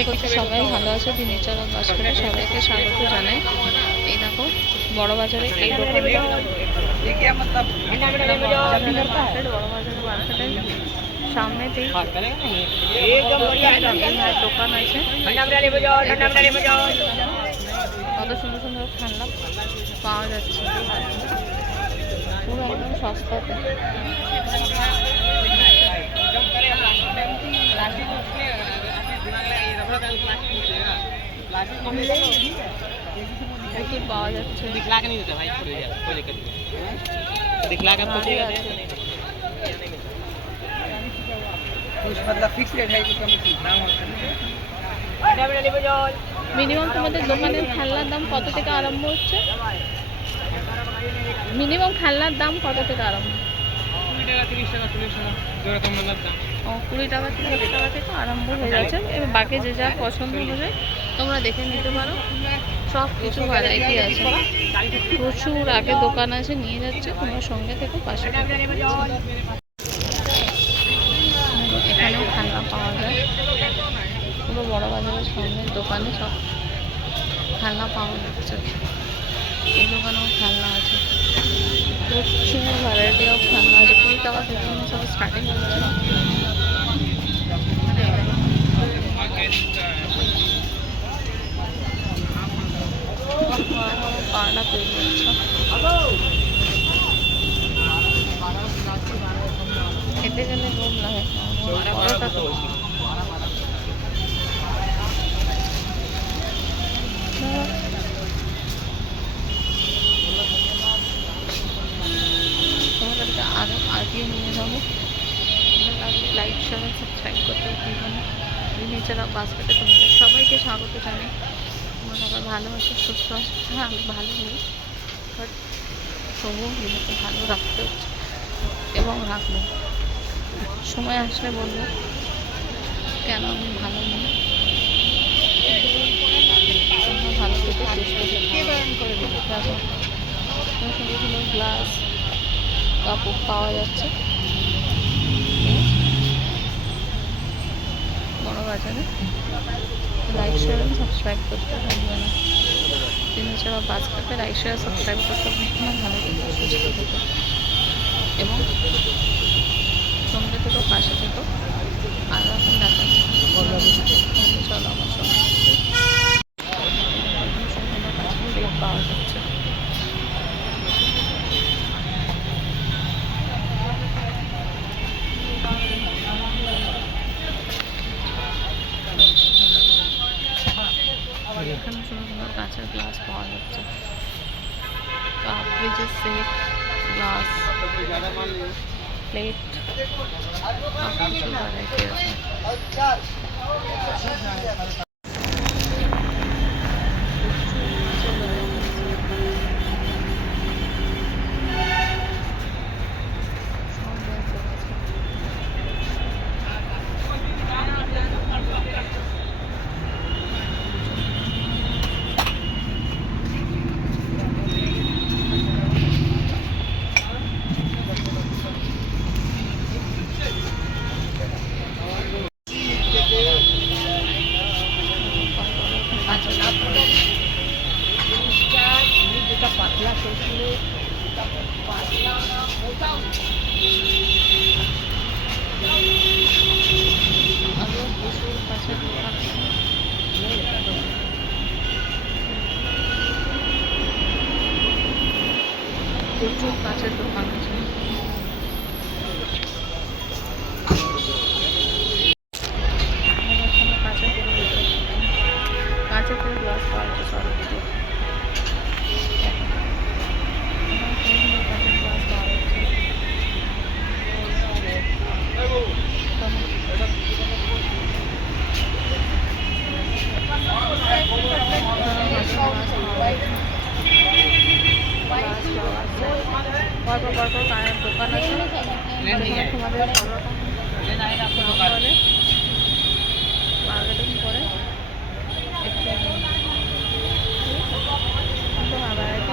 আশা করছি সবাই ভালো আছে। দিনের চারা বাস্কেটে সবাইকে স্বাগত জানাই। এই দেখো বড় বাজারে এই দোকানে বড় বাজারের মার্কেটের সামনেতেই দোকান আছে। কত সুন্দর সুন্দর খেলনা পাওয়া যাচ্ছে, পুরো একদম সস্তাতে। পাওয়া যাচ্ছে মিনিমাম তোমাদের দোকানের খেলনার দাম কত থেকে আরম্ভ হচ্ছে? মিনিমাম খেলনার দাম কত থেকে আরম্ভ? 20 টাকা 30 টাকা থেকে আরম্ভ হয়ে যাচ্ছে। এবার বাকি যে যা পছন্দ অনুযায়ী তোমরা দেখে নিতে পারো। সব কিছু ভ্যারাইটি আছে, প্রচুর আগে দোকান আছে, নিয়ে যাচ্ছে। তোমরা সঙ্গে থেকে পাশে এখানেও খেলনা পাওয়া যায়। পুরো বড় বাজারের সামনের দোকানে সব খেলনা পাওয়া যাচ্ছে। এই দোকানেও খেলনা আছে, প্রচুর ভ্যারাইটি অফ খেলনা আছে। 20 টাকা থেকে সব স্টার্টিং হচ্ছে। পাড়া তৈরি হচ্ছে, খেতে গেলে লোভ লাগে। পরোটা তো তোমাদেরকে আরও আগিয়ে নিয়ে যাবো। লাইক শেয়ার সাবস্ক্রাইব করতে ভুলবো না। নিজেরা বাস্কেটে তোমাদের সবাইকে স্বাগত জানাই। তোমরা সবাই ভালো আছো, সুস্থ আছো। হ্যাঁ, আমি ভালো নেই, বাট তবুও নিজেকে ভালো রাখতে হচ্ছে এবং রাখবো। সময় আসলে বলবো কেন আমি ভালো নেই। তোমরা ভালো থেকে সুস্থ করে দিতে থাকো। সুন্দর সুন্দর গ্লাস কাপড় পাওয়া যাচ্ছে বড় বাজারে। লাইক শেয়ার সাবস্ক্রাইব করতে ভুলবে না। দিনের চারা বাস্কেটে লাইক শেয়ার সাবস্ক্রাইব করতে ভুলবে না। ভালো থেকে সুস্থ থেকো এবং সঙ্গে থেকো, পাশে থেকো। আর এখন দেখা চলো আমার সঙ্গে পাওয়া যাচ্ছে। এখানে সুন্দর সুন্দর কাঁচের গ্লাস পাওয়া যাচ্ছে, কাপ, ফ্রিজের সেট, গ্লাস, প্লেট, সব কিছু ভ্যারাইটি আছে। পাতলা করছিল পাতলা মোটাও আরো প্রচুর কাছে প্রচুর কাছের দোকান আছে। কাঁচের গ্লাস পাওয়া যাচ্ছে সরকারি পরপর কানের দোকান আছে। তোমাদের মার্কেটিং করে একটু ভ্যারাইটি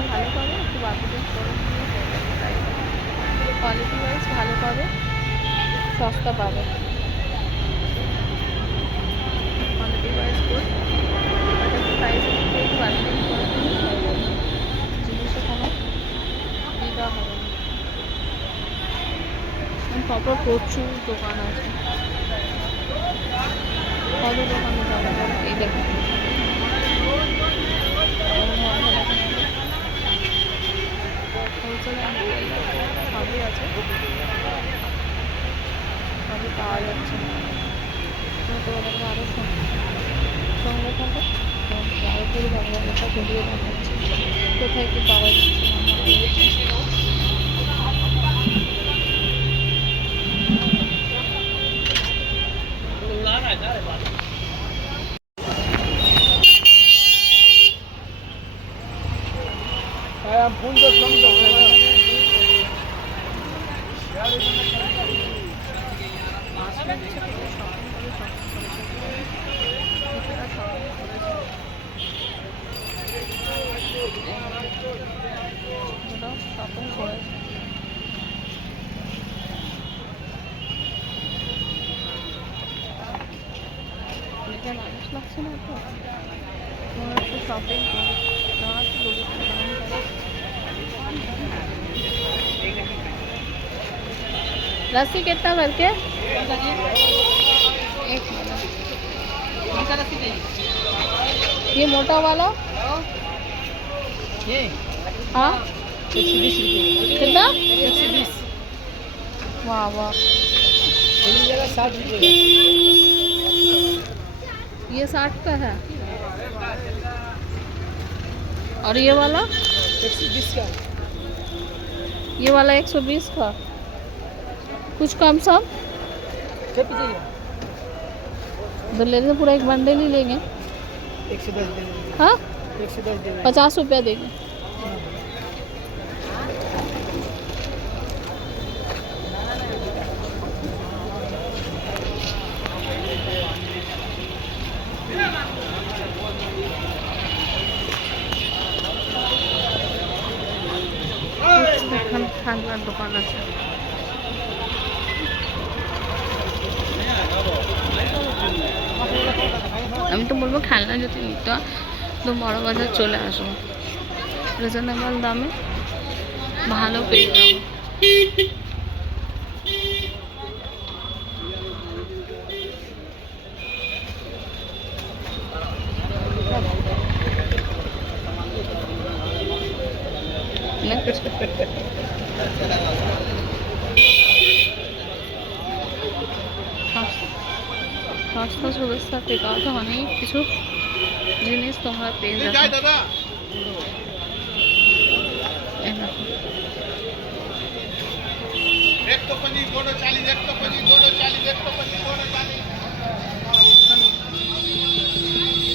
ভালো পাবে, একটু মার্কেটিং করে কোয়ালিটি ওয়াইজ ভালো পাবে, সস্তা পাবে। Quality wise dress code, but একটু প্রাইস একটু বার্গেনিং করে দিলে জিনিসে কোনো দ্বিধা হবে না। তারপর প্রচুর দোকান আছে, কত দোকানে যাবো বলো? এই দেখো সবই আছে, সবই পাওয়া যাচ্ছে। তোমাদেরকে আরও সঙ্গে থাকো, আরও পুরো বাংলাটা ভিডিও দেখাচ্ছি কোথায় কী পাওয়া যাচ্ছে। फोन तो कम दो শপিং করেছে। নিজে মানুষ লাগছে না তো, তোমার একটু শপিং করি না তো रस्सी कितना करके? एक ये मोटा वाला ये हाँ 120 रुपये कितना? 120 वाह वाह, 60 रुपये ये 60 का है। और ये वाला 120 का, ये वाला 120 का। कुछ कम सम क्या पीछे तो ले लेंगे, पूरा एक बंडल ही लेंगे। 110 दे देंगे। हाँ 110 दे देंगे। 50 रुपया देंगे। খানকার দোকান আছে, আমি তো বলবো খেলনা যদি নিতে হয় তো বড় বাজার চলে আসো, রিজনেবল দামে ভালো পেয়ে যাবো। সস্তা সুব্যবস্থা থেকে তো অনেক কিছু জিনিস তোমরা পেয়ে যাবে।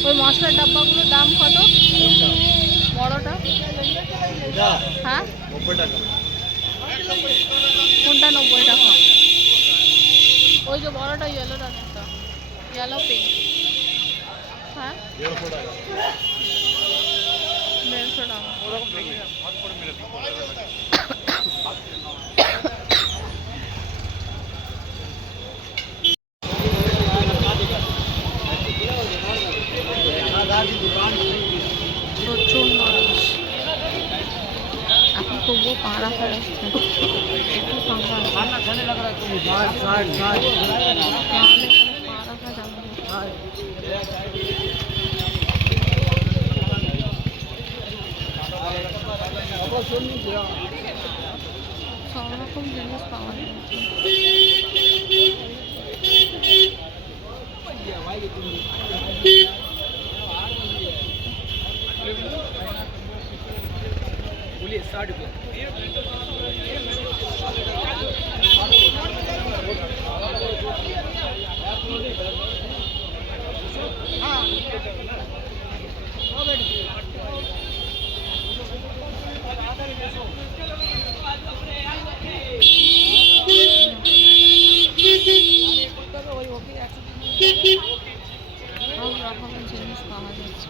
ওই মশলার ডাব্বাগুলোর দাম কত? বড়টা হ্যাঁ 90 টাকা। কোনটা 90 টাকা? ওই যে বড়টা ইয়েলো রঙেরটা, ইয়েলো পিঙ্ক, হ্যাঁ 150 টাকা। 150 টাকা। প্রচুর মানুষ এখন, তবুও পাড়া হয়ে আসছে, একটু ফাঁকা আছে। खाना खाने लग रहा है तुम 60 60 তাহলে এখানে পা রাখা যাবে না। সব রকম জিনিস পাওয়া যাচ্ছে। बोलिए 60 रुपये। সব রকমের জিনিস পাওয়া যাচ্ছে।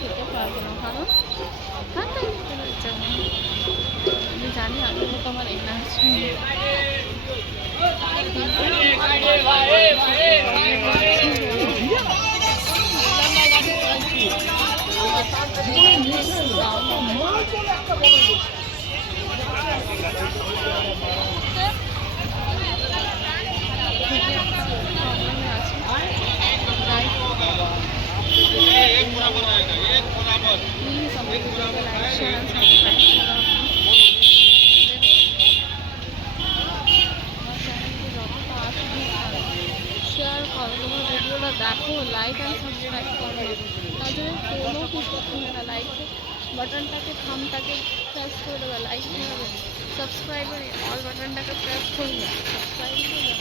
খেতে পারবো না, কারণ ঠান্ডা লেগে যাচ্ছে। পাচ্ছি না। প্লিজ আমার ভিডিওকে লাইক শেয়ার সাবস্ক্রাইব করো। আমার চ্যানেলকে যতটা আসবে শেয়ার করো, তোমার ভিডিওটা দেখো, লাইক অ্যান্ড সাবস্ক্রাইব করো। তার জন্য কোনো কিছু হবে না, লাইক বাটনটাকে থামটাকে প্রেস করে দেবে, লাইক হবে, সাবস্ক্রাইবের অল বাটনটাকে প্রেস করবে, সাবস্ক্রাইব করবে।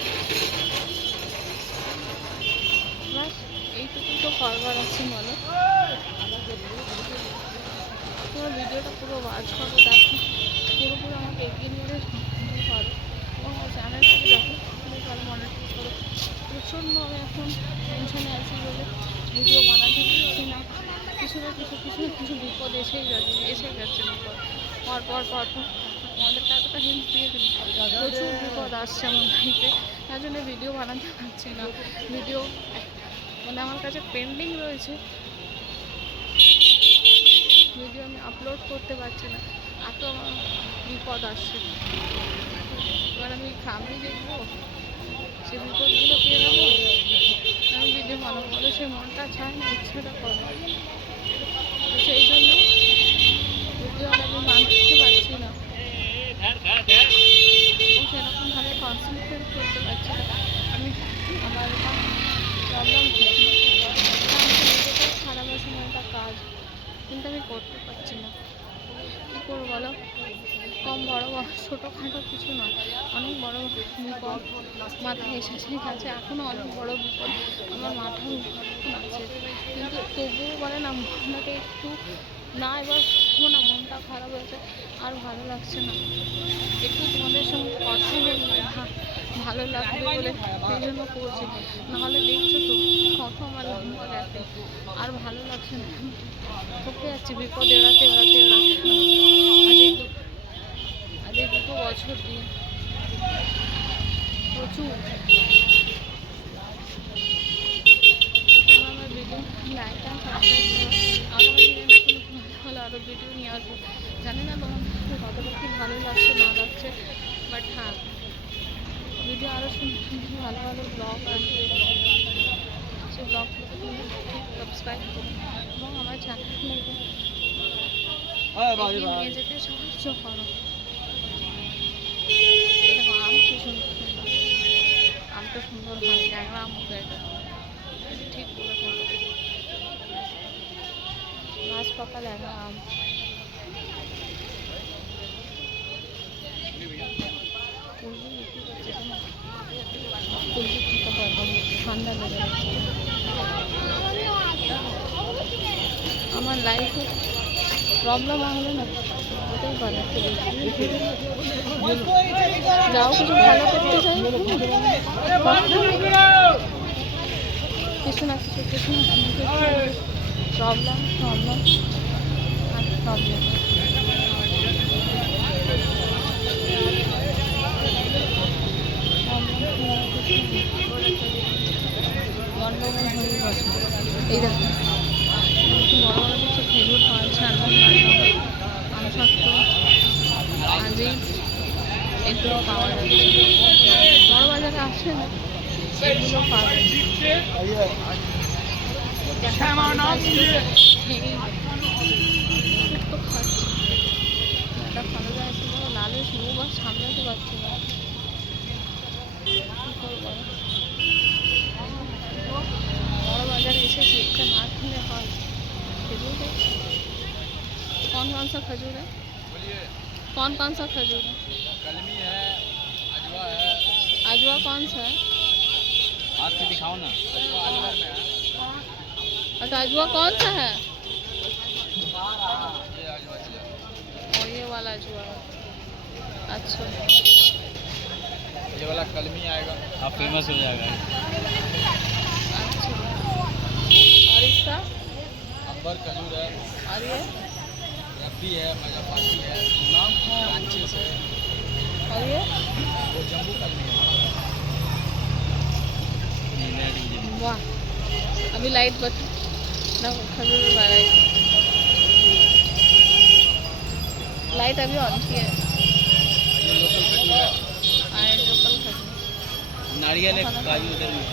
বাস এইটুকু তো করবার আছে। বলো তোমার ভিডিওটা পুরো ওয়াচ করো, দেখো, পুরোপুরি আমাকে এগিয়ে নিয়ে সাহায্য করো এবং আমার চ্যানেলটাকে দেখো তুমি ভালো মনিটাইজ করো। প্রচণ্ড আমি এখন টেনশনে আছি বলে ভিডিও বানাতে পারছি না। কিছু না কিছু বিপদ এসেই যাচ্ছে বিপদ পর আমাদেরকে এতটা হেল্প দিয়ে দিন, প্রচুর বিপদ আসছে আমার লাইফে, তার জন্য ভিডিও বানাতে পারছি না। ভিডিও মানে আমার কাছে পেন্ডিং রয়েছে, ভিডিও আমি আপলোড করতে পারছি না, এত আমার বিপদ আসছে। এবার আমি দেখবো সে বিপদগুলো পেয়ে যাবো, আমি ভিডিও বানাবো বলে সে মনটা চায় না, ইচ্ছেটা করে। তো সেই জন্য ভিডিও আমি বানাতে পারছি না, সেরকমভাবে কনসেন্ট্রেট করতে পারছি না। আমি আমার প্রবলেম নিজেটাও খারাপ আছে, একটা কাজ কিন্তু আমি করতে পারছি না। কী করবো বলো? কম বড় ছোটোখাটো কিছু নয়, অনেক বড় বিপদ মাথায় এসেছে গেছে, এখনও অনেক বড় বিপদ আমার মাথার উপর আছে, কিন্তু তবুও বলে না মনটাকে একটু না, এবার না মনটা খারাপ হয়েছে, আর ভালো লাগছে না। একটু তোমাদের সঙ্গে কথা বললে ভালো লাগবে বলে সেই জন্য করছি, নাহলে দেখছো তো কত আমার লম্বা গেছে, আর ভালো লাগছে না, ঠকে যাচ্ছি বিপদ এড়াতে আজ এই 2 বছর দিয়ে প্রচুর। তোমরা আমার ভিডিও লাইক অ্যান্ড সাবস্ক্রাইব করো, আগামী দিনে নতুন ভালো আরও ভিডিও নিয়ে আসবো। জানি না তোমাদের কতটা কি ভালো লাগছে না লাগছে, বাট হ্যাঁ ভিডিও আরও সুন্দর ভালো ব্লগ আসবে, সেই ব্লগগুলোকে তুমি ঠিক সাবস্ক্রাইব করো এবং আমার চ্যানেলটাকে এগিয়ে নিয়ে যেতে সাহায্য করো। এরকম আম কি সুন্দর, আমটা সুন্দর হয়, ট্যাংরা আম এটা ঠিক বলেছে, গাছ পাকা ট্যাংরা আম। কুলফি খেতে পারবো, ঠান্ডা লেগে যাচ্ছে আমার লাইফে, প্রবলেম হলে না হতেই পারে। যাও কিছু ভালো করতে চাই, কিছু না প্রবলেম আর প্রবলেম। গন্ডগোল হয়ে গেছে, এই দেখো বড় বড় কিছু খেজুর পাওয়া আমসত্ত্ব আজই এগুলো পাওয়া যাচ্ছে, বড় বাজারে আসে না, এগুলো পাওয়া যাচ্ছে। তো খাচ্ছি একটা ভালো যাচ্ছে, বড় লালের মুখ আর সামলাতে পারছি না, কী করবো? বড় বাজারে এসেছি, একটা না খেলে হয়। खजूर है, कौन सा खजूर है? कौन सा खजूर है? कलमी है, अजवा है। अजवा कौन सा है? हाथ से दिखाओ ना। अच्छा अजवा कौन सा है? ये अजवा है। और ये वाला अजवा है, अच्छा ये वाला कलमी आएगा, आप फेमस हो जाएगा। अच्छा और इसका अंबर खजूर है, और ये रब्बी है, मजापाती है, नाम रांची से। और ये वो जम्बू कलमी है। वाह, अभी लाइट बच देखो खजूर वैरायटी लाइट अभी ऑन की है। ये लोकल खजूर है, आए लोकल खजूर नारियल है, काजू उधर भी।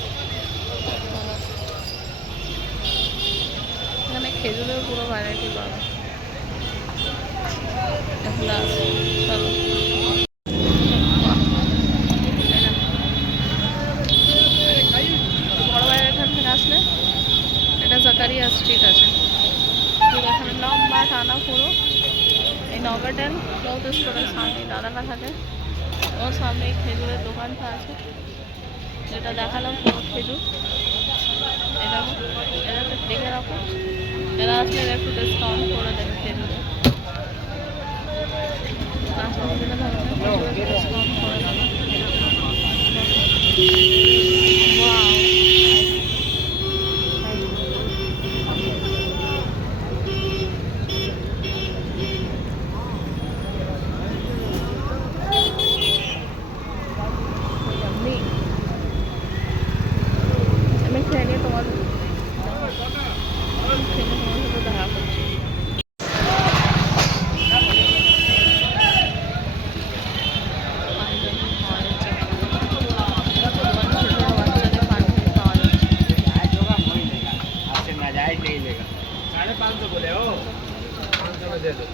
এখানে খেজুরের পুরো ভ্যারাইটি পাবে। এগুলো আছে, চলো। বাহ, এই দেখো। বড় বাজার এখান থেকে আসলে এটা জাকারিয়া স্ট্রিট আছে, পুরো এখানে লম্বা টানা পুরো এই নগরটেল ক্লথ স্টোরের সামনে দাদাটা থাকে, ওর সামনে এই খেজুরের দোকানটা আছে যেটা দেখালাম পুরো খেজুর। এটা এটা একটু দেখে রাখো, এরা আসলে এরা একটু ডিসকাউন্ট করে দেবে খেজুরে, কাঁচামরিচ যেটা ধরনের খেজুরে ডিসকাউন্ট করে দেবে। ওয়াও, আমি খেয়ে নিয়ে তোমাদের দেখা করছি। পাঞ্জাবি পাওয়া যাচ্ছে, বাচ্চাদের পাঞ্জাবি পাওয়া যাচ্ছে। आपसे नाजायज नहीं लेगा। 550 बोले हो, 500 में दे दो।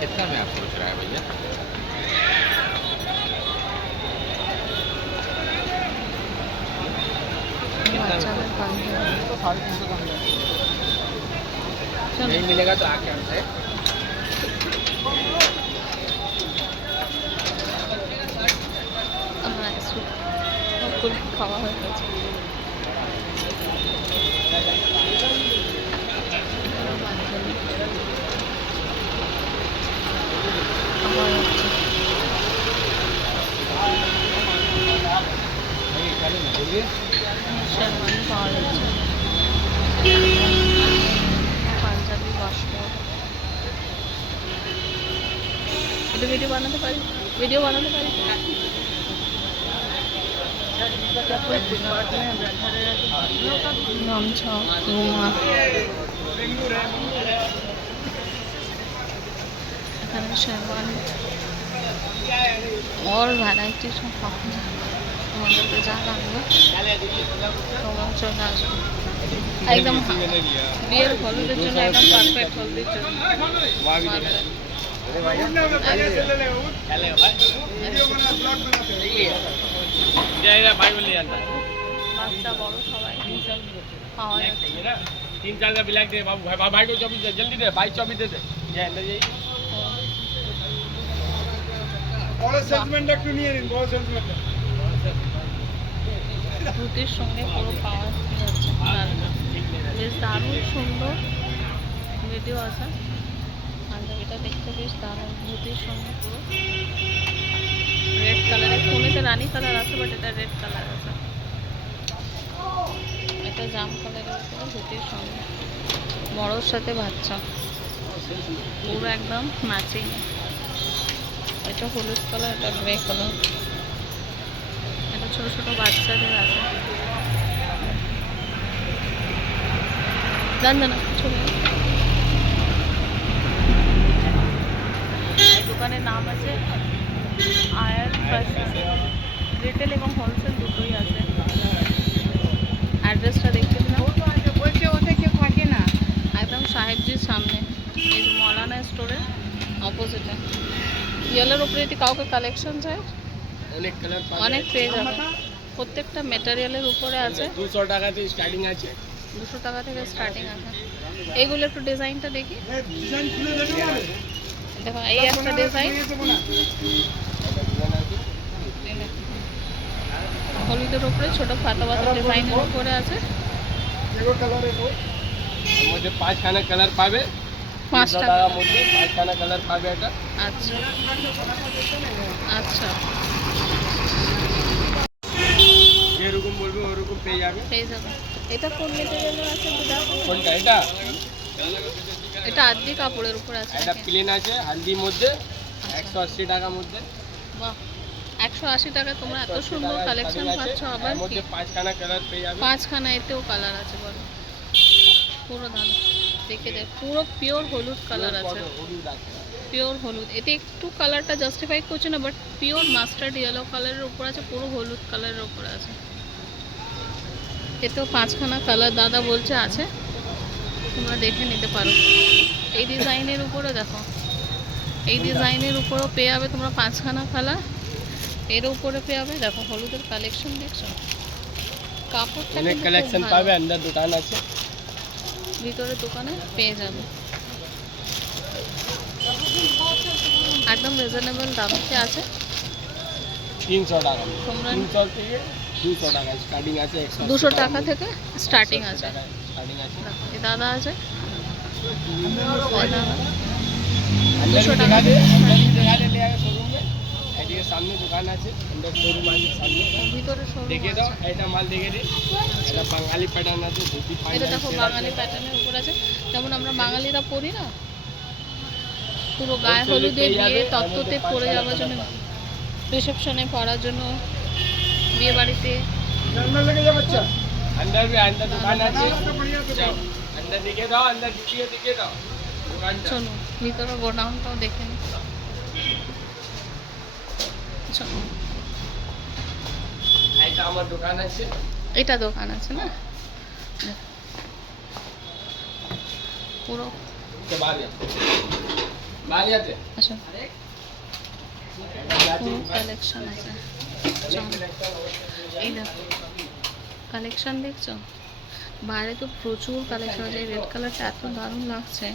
कितना में आप सोच रहा है भैया? বাচ্চাদের পাঞ্জাবি तो 350 कम है। চলো। नहीं मिलेगा तो आके हमसे। হ্যাঁ, স্যুপ ফুল খাওয়া হয়ে গেছে। পাঞ্জাবি খাওয়া হচ্ছে। बोलिए। শেরওয়ানি পাওয়া যাচ্ছে, পাঞ্জাবি ওয়াশকোট। এটা ভিডিও বানাতে পারি, ভিডিও বানাতে পারি। গামছা, রুমাল, এখানে শেরওয়ানি और ভ্যারাইটি সব পাওয়া যায়। তোমাদেরকে যা লাগবে তোমরা চলে আসবে, একদম বিয়ের হলুদের জন্য একদম পারফেক্ট, হলদির জন্য भाई बोल लिया বাচ্চা बड़ সবাই পাওয়া যাচ্ছে। 3 साल का ब्लैक दे बाबू, भाई भाई को 24 दे, जल्दी दे, 22-24 दे दे। ये अंदर जाइए। বড় সেলসম্যান একটু নিয়ে নিন, বড় সেলসম্যান। ধুতির সঙ্গে পুরো পাওয়া যাচ্ছে, বেশ দারুণ সুন্দর ভিডিও আছে। পাঞ্জাবিটা দেখতে বেশ দারুণ, ধুতির সঙ্গে পুরো রেড কালারের, ফোনেতে রানি কালার আছে বাট এটা রেড কালার আছে, এটা জাম কালারের উপরে ধুতির সঙ্গে, বড়োর সাথে বাচ্চা পুরো একদম ম্যাচিং। এটা হলুদ কালার, এটা গ্রে কালার, এটা ছোট ছোট বাচ্চাদের আছে। জান না ছবি, এই দোকানের নাম আছে আয়ার ফ্যাশন, রিটেল এবং হোলসেল দুটোই আছে। অ্যাড্রেসটা দেখতে দিলাম, বলছে ওতে কেউ থাকে না। একদম সাহেবজির সামনে, এই যে মৌলানা স্টোরের অপোজিটে। ইয়েলোর উপরে যদি কাউকে কালেকশন চাই অনেক কালার পাবে, অনেক পেয়ে যাবে, প্রত্যেকটা মেটেরিয়ালের উপরে আছে। 200 টাকা থেকে স্টার্টিং আছে। 200 টাকা থেকে স্টার্টিং আছে। এইগুলো একটু ডিজাইনটা দেখি, ডিজাইন খুলে দেখো না। দেখো এই একটা ডিজাইন, হলুদের উপরে ছোট পাতা পাতা ডিজাইনের উপরে আছে। এগো কালারে তো এর মধ্যে 5 খানা কালার পাবে, 5 টাকার টাকা। মধ্যে 5 খানা কালার পাবে। এটা আচ্ছা আচ্ছা, যেরকম বলবে ওরকম পেয়ে যাবে। পেয়ে যাবে। এটা কোন মেটেরিয়ালের আছে একটু দেখো। কোনটা এটা? এটা আদি কাপড়ের উপর আছে এটা নাকি? প্লেন আছে, হালদি মধ্যে 180 টাকার মধ্যে বাহ, 180 টাকা তোমরা এত সুন্দর কালেকশন পাচ্ছ। আবার এর কি মধ্যে 5খানা কালার পেয়ে যাবে। 5খানা এতেও কালার আছে, বলো পুরো দাদা দেখে দেখ, পুরো পিওর হলুদ কালার আছে, হলুদ আছে। পিওর হলুদ। এতে একটু কালারটা জাস্টিফাই করছে না, বাট পিওর মাস্টার্ড ইয়েলো কালারের উপর আছে, পুরো হলুদ কালারের উপর আছে। এতেও 5খানা কালার দাদা বলছে আছে, তোমরা দেখে নিতে পারো। এই ডিজাইনের উপরে দেখো, এই ডিজাইনের উপরেও পেয়ে যাবে তোমরা 5খানা কালার। এর উপরে পেয়ে যাবে, দেখো হলুদের কালেকশন দেখছো, কাপড়টা অনেক কিন্তু খুব কালেকশন ভালো। পাবে, अंदर দোকান আছে। ভিতরে দোকানে পেয়ে যাবে, একদম রিজনেবল দামে আছে। 300 টাকা। তোমরা 300 থেকে 200 টাকা স্টার্টিং আছে। 200 টাকা থেকে স্টার্টিং আছে। স্টার্টিং আছে। দেখো, এই দাদা আছে, এই দাদা अंदर 200 भी টাকা दिखा दे, থেকে अंदर भी दिखा दे, ले आए शोरूम में। এদিকে সামনে দোকান আছে, अंदर शोरूम আছে সামনে। ভিতরে শোরুম দেখে দাও, আছে। এটা মাল দেখে দে। এটা বাঙালি প্যাটার্ন আছে, ধুতি এটা পাঞ্জাবি দেখো সেরা বাঙালি আছে। প্যাটার্নের উপর আছে, যেমন আমরা বাঙালিরা পরি না, পুরো গায়ে Wholesale হলুদে পেয়ে যাবে, বিয়ে এর তত্ত্বতে মধ্যে পরে 5 যাওয়ার জন্য, রিসেপশনে পরার জন্য, বিয়ে বাড়িতে। जर्नल लेके जा बच्चा अंदर भी अंदर दुकान আছে। तो बढ़िया तो जाओ, अंदर दिखे दाও, अंदर दिखे दाও দোকানটা। চলো ভিতরে গোডাউনটাও দেখে নি। চলো, এটা আমার দোকান আছে। এটা দোকান আছে না, পুরো তো বাইরে বাইরে আছে। আচ্ছা এটা আছে। পুরো কালেকশন আছে। চলো, এই দেখো কালেকশন দেখছো, বাইরে তো প্রচুর কালেকশন আছে। রেড কালারটা এত দারুণ লাগছে,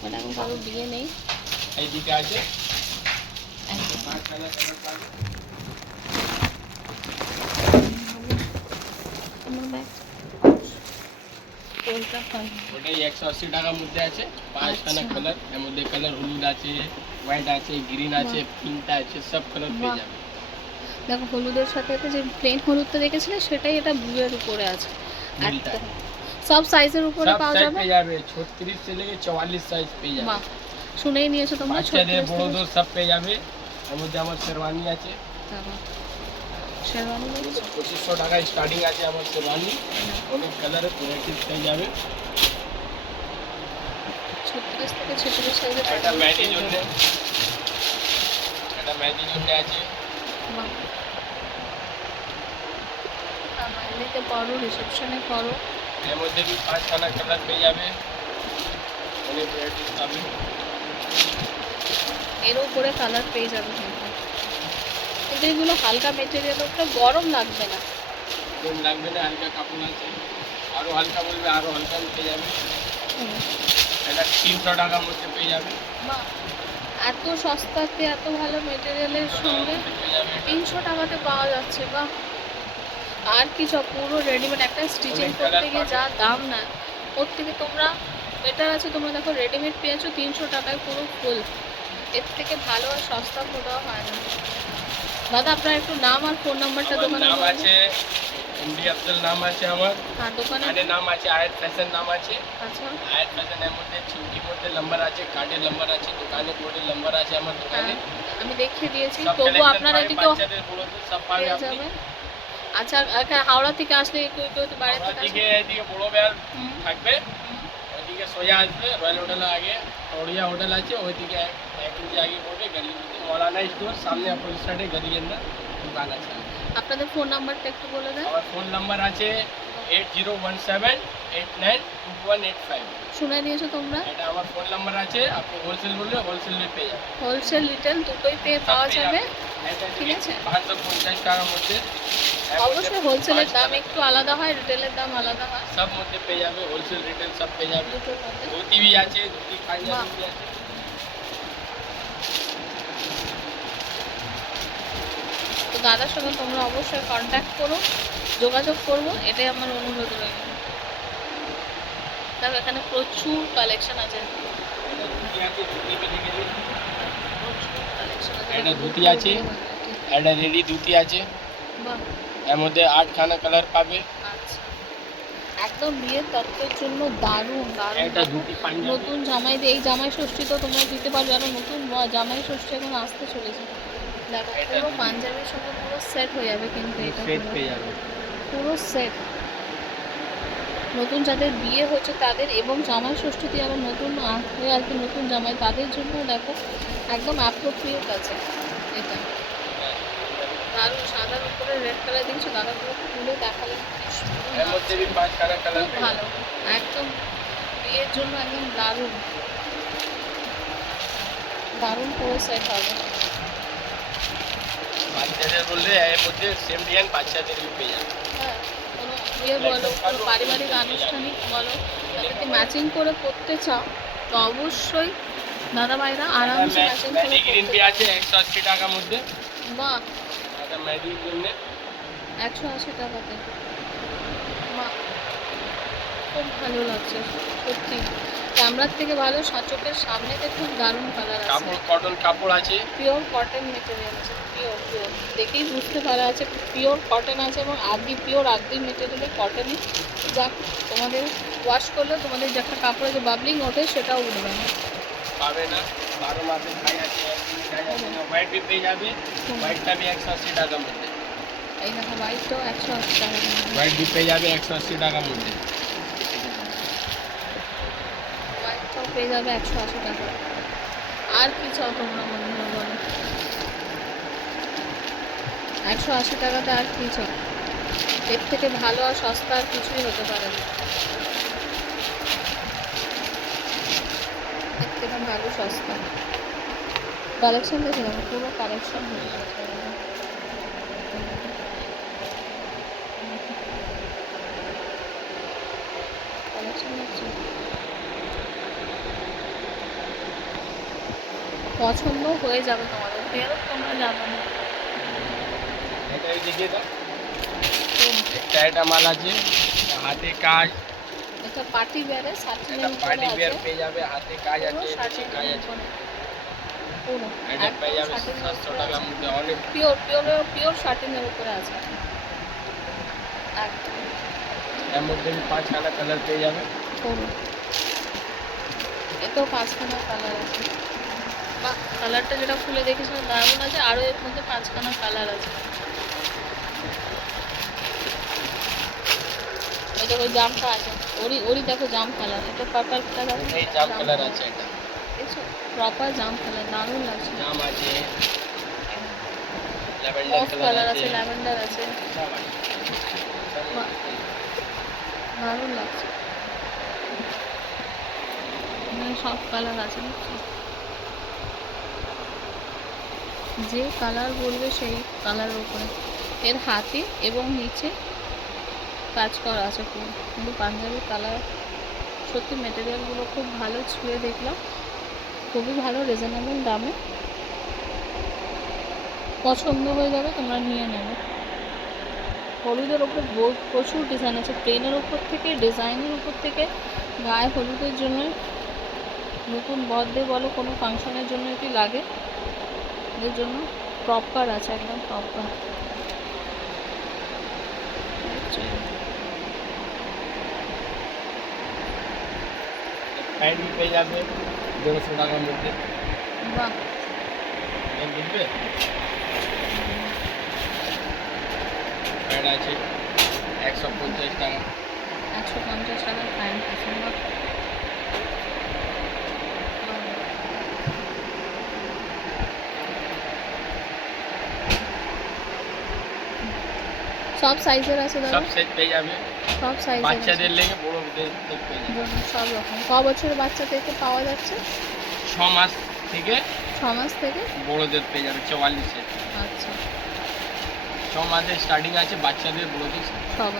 মানে এখন কারো বিয়ে নেই। এইদিকে আছে। একদম। 5খানা কালার পাবে। আমার ব্যাগ কোনটা পাই? ওটাই 180 টাকার মধ্যে আছে। 5খানা আচ্ছা। কালার, এর মধ্যে কালার হলুদ আছে, হোয়াইট আছে, গ্রিন আছে, পিঙ্ক আছে, সব কালার পেয়ে বাহ। যাবে। দেখো হলুদের সাথে এটা যে প্লেন হলুদটা দেখেছিলে সেটাই এটা ব্লুয়ের উপরে আছে। মিলতা একদম সব সাইজের উপরে সব পাওয়া সাইজ যাবে। পেয়ে যাবে, 36 से लेके 44 সাইজ পেয়ে যাবে। বাহ, শুনেই নিয়েছো তোমরা। বাচ্চাদের 36 বড়দের সব পেয়ে যাবে। এর মধ্যে আমার শেরওয়ানি আছে। দেখো শেরওয়ানি দেখেছো? 2500 টাকা স্টার্টিং আছে আমার শেরওয়ানি। অনেক কালার ভ্যারাইটিস পেয়ে যাবে। 36 থেকে 46 সাইজের এটা ম্যাটের জন্য, এটা ম্যাটের জন্য আছে। বাহ, বাড়িতে পরো, রিসেপশনে পরো। এর মধ্যে भी 5খানা কালার পেয়ে যাবে। অনেক ভ্যারাইটিস পাবে। এর উপরে কালার পেয়ে যাবে কিন্তু, কিন্তু এগুলো হালকা মেটেরিয়াল, ওটা গরম লাগবে না। কম লাগবে না, হালকা কাপড় আছে। আরো হালকা বলবে আরো হালকা পেয়ে যাবে। হুম। এটা 300 টাকার মধ্যে পেয়ে যাবে। বাহ, এত সস্তাতে এত ভালো মেটেরিয়ালের সঙ্গে 300 টাকাতে পাওয়া যাচ্ছে। বাহ, আর কি সব পুরো রেডিমেড, একটা স্টিচিং অনেক করতে colour গিয়ে পাবে। যা দাম না, ওর থেকে তোমরা বেটার আছে। তোমরা দেখো রেডিমেড পেয়েছো 300 টাকায় পুরো ফুল, এর থেকে ভালো আর সস্তা কোথাও হয় না। দাদা আপনার একটু নাম আর ফোন নাম্বারটা আমার দোকানে নাম বলুন। আছে এমডি আফজল, নাম আছে আমার। হ্যাঁ দোকানে। কার্ডের নাম আছে আয়াত ফ্যাশন, নাম আছে আচ্ছা আয়াত ফ্যাশনের মধ্যে চিমটির মধ্যে নাম্বার আছে, কার্ডের নাম্বার আছে, দোকানে বোর্ডের নাম্বার আছে আমার দোকানে। হ্যাঁ, আমি দেখিয়ে দিয়েছি, সব তবু collection আপনারা পাবে, এদিকেও বাচ্চাদের বড়দের সব পাবে পেয়ে আপনি। যাবেন। আচ্ছা হাওড়া থেকে আসলে একটু একটু বাইরে হাওড়া থেকে থেকে আসলে এদিকে বড় বেয়ার হুম, থাকবে, হুম। ওইদিকে সোজা আসবে রয়্যাল হোটেল আগে, ওড়িয়া হোটেল আছে, ওইদিকে 1 ইঞ্চি আগে পড়বে গলি মৌলানা স্টোর সামনে পুলিশ স্টাডে গলি अंदर দোকান আছে। আপনাদের ফোন নাম্বারটা একটু বলে দেন। আমার ফোন নাম্বার আছে 8017892185। শুনে নিয়েছো তোমরা, এটা আমার ফোন নাম্বার আছে। আপনি হোলসেল বললে হোলসেল রেট পেয়ে যাবেন। হোলসেল রিটেল দুটোই পেয়ে পাওয়া যাবে। ঠিক আছে। 550 টাকার মধ্যে অবশ্যই হোলসেলের দাম একটু আলাদা হয়, রিটেলের দাম আলাদা হয়, সব মধ্যে পেয়ে যাবে, হোলসেল রিটেল সব পেয়ে যাবে। দুটোর মধ্যে। ধুতি भी আছে, ধুতি পাঞ্জাবি भी আছে। তো দাদার সঙ্গে তোমরা অবশ্যই কন্ট্যাক্ট করো, যোগাযোগ করবো, এটাই আমার অনুরোধ রইল। দেখো এখানে প্রচুর কালেকশন আছে, এটা ধুতি আছে, ধুতি भी দেখে নিন। কালেকশন আছে। এটা ধুতি আছে, এটা রেডি ধুতি আছে। বাহ, এর মধ্যে 8খানা কালার পাবে। আচ্ছা একদম বিয়ের তত্ত্বের জন্য দারুণ দারুণ একটা দেখো। ধুতি পাঞ্জাবি নতুন জামাই এই জামাই ষষ্ঠী তো তোমরা দিতে পারো, জানো নতুন জামাই ষষ্ঠী এখন আসতে চলেছে। দেখো এটা পুরো দিদি। পাঞ্জাবির সঙ্গে পুরো সেট হয়ে যাবে কিন্তু এটা সেট পুরো পেয়ে যাবে। পুরো সেট। নতুন যাদের বিয়ে হচ্ছে তাদের এবং জামাই ষষ্ঠীতে আবার নতুন হয়ে আর কি নতুন জামাই তাদের জন্য দেখো একদম অ্যাপ্রোপ্রিয়েট আছে এটা। দারুণ সাদার উপরে রেড কালার দিয়েছো, দাদা পুরো খুলে দেখালেন কি সুন্দর এর মধ্যে লাগছে। भी 5 কালার খুব পেয়ে ভালো, যাবে। একদম বিয়ের জন্য একদম দারুণ দারুণ পুরো সেট হবে। বাচ্চাদের বললে এর মধ্যে সেম ডিজাইন বাচ্চাদেরও পেয়ে যাবে। হ্যাঁ, কোনো বিয়ে বলো কোনো পারিবারিক আনুষ্ঠানিক বলো তাদেরকে ম্যাচিং করে পরতে চাও তো অবশ্যই দাদা ভাইরা আরামসে ম্যাচিং করে ম্যাডি গ্রিন পরতে भी পারবে। আছে 180 টাকার মধ্যে। বাহ, এটা ম্যাডির জন্য 180 টাকাতে, বাহ খুব ভালো লাগছে সত্যি। ক্যামেরার থেকে ভালো চোখের সামনে দেখুন দারুণ কালার আছে। কাপড় কটন কাপড় আছে। পিওর কটন মেটেরিয়াল আছে, পিওর পিওর দেখেই বুঝতে পারা আছে পিওর কটন আছে এবং পিওর আদি মেটেরিয়ালে কটনই। যাক তোমাদের ওয়াশ করলে তোমাদের যে একটা কাপড়ে যে বাবলিং ওঠে সেটাও উঠবে না। পাবে না 12 মাসে খাই আছে, একদিন খাই আছে না। হোয়াইট भी পেয়ে যাবে। হোয়াইটটা भी 180 টাকার মধ্যে। এই দেখো হোয়াইটটাও 180 টাকা। হোয়াইট भी পেয়ে যাবে 180 টাকার মধ্যে। হোয়াইটটাও পেয়ে যাবে 180 টাকা। আর কি চাও তোমরা বন্ধুরা বলো, 180 টাকাতে আর কি চাও? এর থেকে ভালো আর সস্তা আর কিছুই হতে পারে না। এর থেকে ভালো সস্তা কালেকশন দেখে নেবো, পুরো কালেকশন হয়ে গেছে। কালেকশন হচ্ছে পছন্দ হয়ে যাবে তোমাদের, ফেরত তোমরা যাবে না। এটা দেখিয়ে দাও। একটা এটা মাল আছে হাতে কাজ। এটা পার্টি ওয়্যারে এটা সার্টিনের উপরে পার্টি আছে, ওয়্যার পেয়ে যাবে, হাতে কাজ পুরো আছে, নিচে সার্টিনের কাজ আছে। উপরে পুরো এটা পেয়ে যাবে 700 টাকার মধ্যে। অনেক পিওর পিওর পিওর শার্টিনের উপরে আছে একদম এর মধ্যে भी 5 খানা কালার পেয়ে যাবে। পুরো। এতেও 5খানা কালার আছে, বা কালারটা যেটা খুলে দেখেছিলাম দারুণ আছে, আরও এর মধ্যে 5খানা কালার আছে। ওই দেখো ওই জামটা আছে, ওরই ওরই দেখো জাম কালার, এটা পার্পল কালার। এই জাম কালার আছে এটা। দেখছো প্রপার জাম কালার, দারুণ লাগছে। জাম আছে, ল্যাভেন্ডার মফ কালার কালার আছে, আছে, ল্যাভেন্ডার আছে, সব আছে। বাহ, দারুণ লাগছে। এখানে সব কালার আছে দেখছো, যে কালার বলবে সেই কালারের উপরে। এর হাতে এবং নিচে কাজ করা আছে পুরো, কিন্তু পাঞ্জাবির কালার সত্যি মেটেরিয়ালগুলো খুব ভালো, ছুঁয়ে দেখলাম খুবই ভালো, রিজনেবল দামে পছন্দ হয়ে যাবে, তোমরা নিয়ে নেবে। হলুদের ওপরে প্রচুর ডিজাইন আছে, প্লেনের উপর থেকে ডিজাইনের উপর থেকে গায়ে হলুদের জন্য নতুন বার্থডে বলো কোনো ফাংশনের জন্য কি লাগে এর জন্য প্রপার আছে, একদম প্রপার। প্যান্ট भी পেয়ে যাবে 150 টাকার মধ্যে। বাহ, এটা বুঝবে? প্যান্ট আছে 150 টাকা। 150 টাকার প্যান্ট আছে, বাহ। সব সাইজের আছে দাদা, সব সেট পেয়ে যাবে, সব সাইজের আছে, বাচ্চাদের লেগে বড়দের তক পেয়ে যাবে। সব রকম। ক বছরের বাচ্চাদেরকে পাওয়া যাচ্ছে? 6 মাস থেকে 6 মাস থেকে, বড়দের পেয়ে যাবে 44 সেট। আচ্ছা 6 মাসের স্টার্টিং আছে বাচ্চাদের বড়দের। সব।